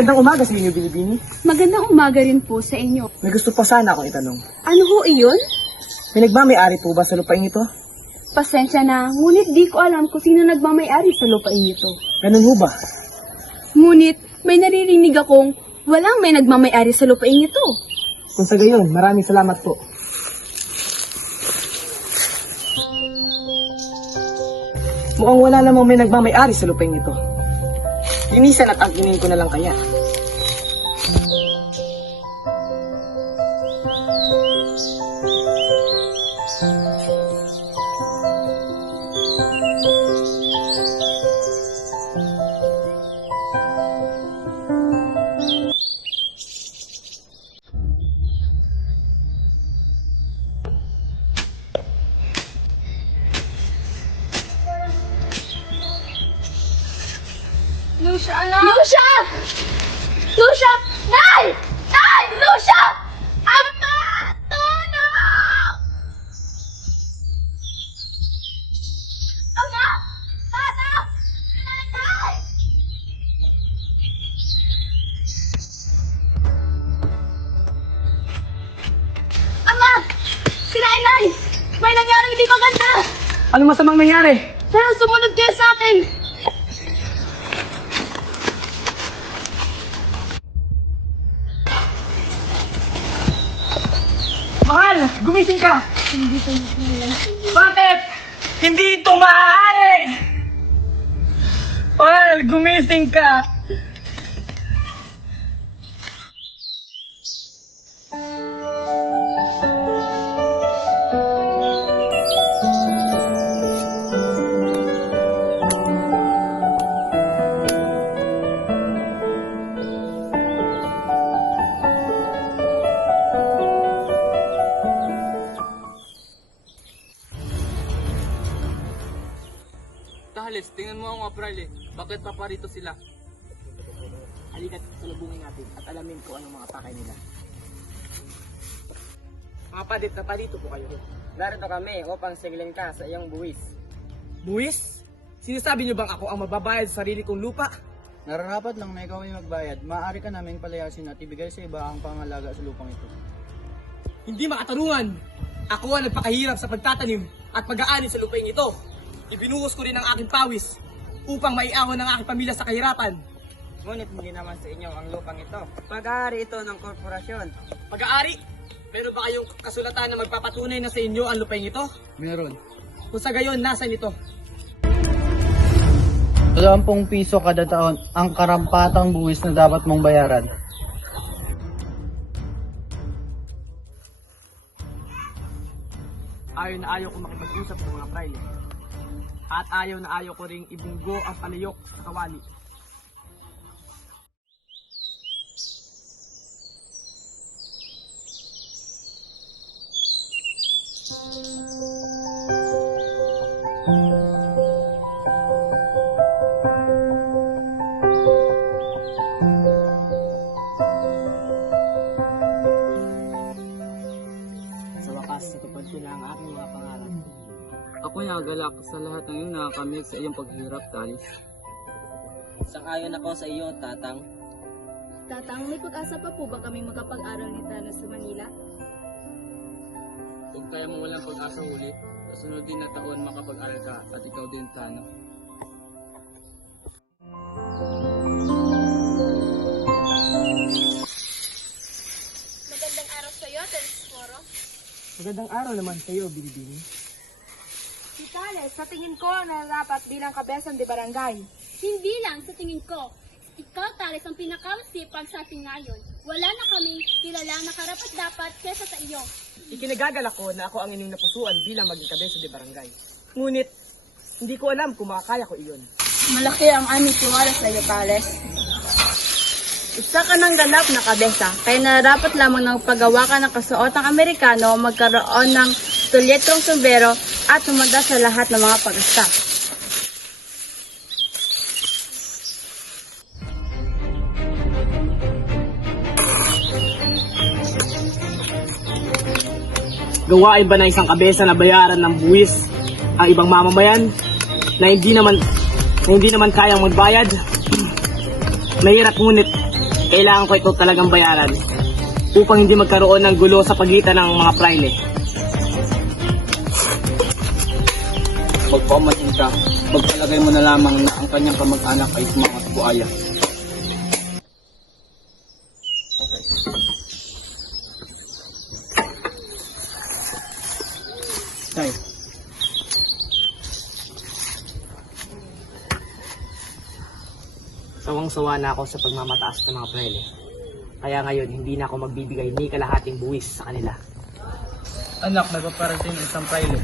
Magandang umaga sa inyo, Binibini. Magandang umaga rin po sa inyo. May gusto pa sana akong itanong. Ano ho iyon? May nagmamay-ari po ba sa lupain ito? Pasensya na, ngunit di ko alam kung sino nagmamayari sa lupain ito. Ganun ho ba? Ngunit may naririnig akong walang may nagmamayari sa lupain ito. Kung sa gayon, maraming salamat po. Mukhang wala namang may nagmamay-ari sa lupain ito. Linisan at aginin ko na lang kaya. Lucia, anak! Lucia! Lucia! Nay! Nay! Lucia! Ama! Tulong! Ama! Anak! Nay! Ama! Si Nay! May nangyaring hindi maganda! Ano masamang nangyari? Pero sumunod kayo sa akin! Mahal! Gumising ka! Bakit? Hindi ito maaari! Mahal! Gumising ka! Halis, tingnan mo ang mga pral eh. Bakit paparito sila? Halika't salubungin natin at alamin ko anong mga pakay nila. Mga padit na palito po kayo. Narito kami upang sigilin ka sa iyong buwis. Buwis? Sinasabi niyo bang ako ang magbabayad sa sarili kong lupa? Nararapat lang na ikaw ay magbayad. Maaari ka namin palayasin at ibigay sa iba ang pangalaga sa lupang ito. Hindi makatarungan! Ako ang nagpakahirap sa pagtatanim at pag-aani sa lupain ito. Ibinuhos ko rin ang aking pawis upang maiahon ang aking pamilya sa kahirapan. Ngunit hindi naman sa inyo ang lupang ito. Pag-aari ito ng korporasyon. Pag-aari? Meron ba kayong kasulatan na magpapatunay na sa inyo ang lupain ito? Meron. Kung sa gayon, nasan ito? 20 piso kada taon ang karampatang buwis na dapat mong bayaran. Ayaw na ayaw ko makipag-usap sa mga praile. At ayaw na ayaw ko ring ibunggo ang palayok sa kawali. Sa wakas, natupad ko na ang aking mga pangarap. Ako'y nagalak sa lahat ng iyong nakakamit sa iyong paghirap, Talis. Sang-ayon ako sa iyo, Tatang. Tatang, may pag-asa pa po ba kami makapag-aral ni Tana sa Manila? Kung kaya mo walang pag-asa ulit, sa sunod din na taon makapag-aral ka at ikaw din, Tano. Magandang araw sa iyo, Teresforo. Magandang araw naman sa iyo, Binibini. Si Tales, sa tingin ko, nararapat bilang kabesan de barangay. Hindi lang sa tingin ko. Ikaw, Tales, ang pinakamasipag sa atin ngayon. Wala na kaming kilala na karapat-dapat kesa sa iyo. Ikinagagalak ko na ako ang inyong napusuan bilang maging kabesa de barangay. Ngunit, hindi ko alam kung makakaya ko iyon. Malaki ang aming tiwala sa iyo, Tales. Isa ka ng ganap na kabesa, kaya nararapat lamang ng paggawa ka ng kasuotang Amerikano magkaroon ng tulyetrong sombrero at humanda sa lahat ng mga pag-asta. Gawain ba na isang kabesa na bayaran ng buwis ang ibang mamamayan na hindi naman kayang magbayad? Mahirap ngunit kailangan ko ito talagang bayaran upang hindi magkaroon ng gulo sa pagitan ng mga praile. Magpamasin ka, magpalagay mo na lamang na ang kanyang kamag-anak ay sumangat buaya. Tay. Sawang-sawa na ako sa pagmamataas ng mga praile. Kaya ngayon, hindi na ako magbibigay ni kalahating buwis sa kanila. Anak, may paparating isang praile.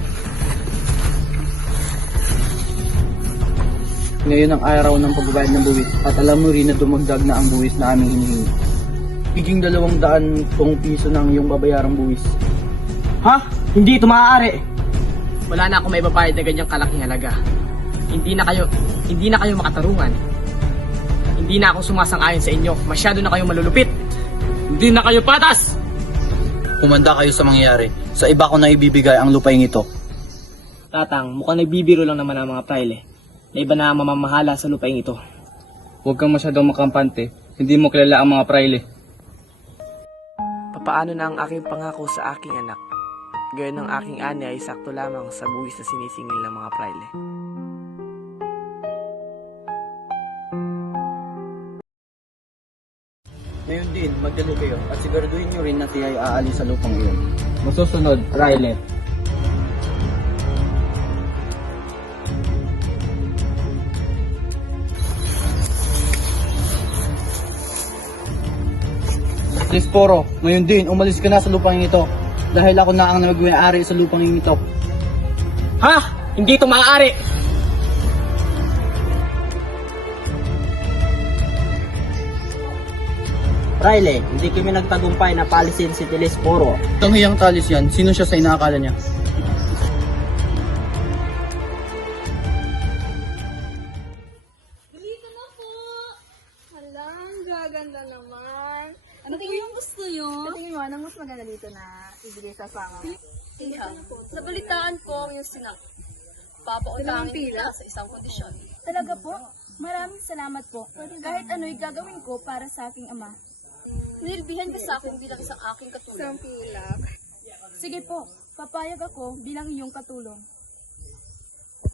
Ngayon ang araw ng pagbabayad ng buwis at alam mo rin na dumagdag na ang buwis na aming hinihingi. Higing 200 piso na ang iyong babayarang buwis. Ha? Hindi ito maaari. Wala na ako may babayad na ganyang kalaking halaga. Hindi na kayo makatarungan. Hindi na ako sumasang-ayon sa inyo. Masyado na kayo malulupit. Hindi na kayo patas! Kumanda kayo sa mangyayari. Sa iba ko na ibibigay ang lupaing ito. Tatang, mukhang nagbibiro lang naman ang mga praile. Na iba na ang mamamahala sa lupaing ito. Huwag kang masyadong makampante. Hindi mo kilala ang mga praile. Papaano na ang aking pangako sa aking anak? Gayon ang aking ani ay sakto lamang sa buwis na sinisingil ng mga praile. Ngayon din, magdalo kayo at siguraduhin nyo rin na siya ay aalis sa lupang iyon. Masusunod, praile. Lisporo, ngayon din, umalis ka na sa lupang ito. Dahil ako na ang nagmayari sa lupang ito. Ha? Hindi ito maaari! Riley, hindi kami nagtagumpay na palisin si Telesporo. Itong hiyang talis yan, sino siya sa inaakala niya? Dito na po! Hala, ang gaganda naman. Ano po yung gusto nyo? Sa tingin mo, anong mas maganda dito na ibigay sa asawa mo? Nabalitaan ko yung sinak. Papautangin kita sa isang kondisyon. Talaga po? Maraming salamat po. Kahit ano'y gagawin ko para sa aking ama. Nilbihan ka sa akin bilang isang aking katulong. Sige po, papayag ako bilang iyong katulong.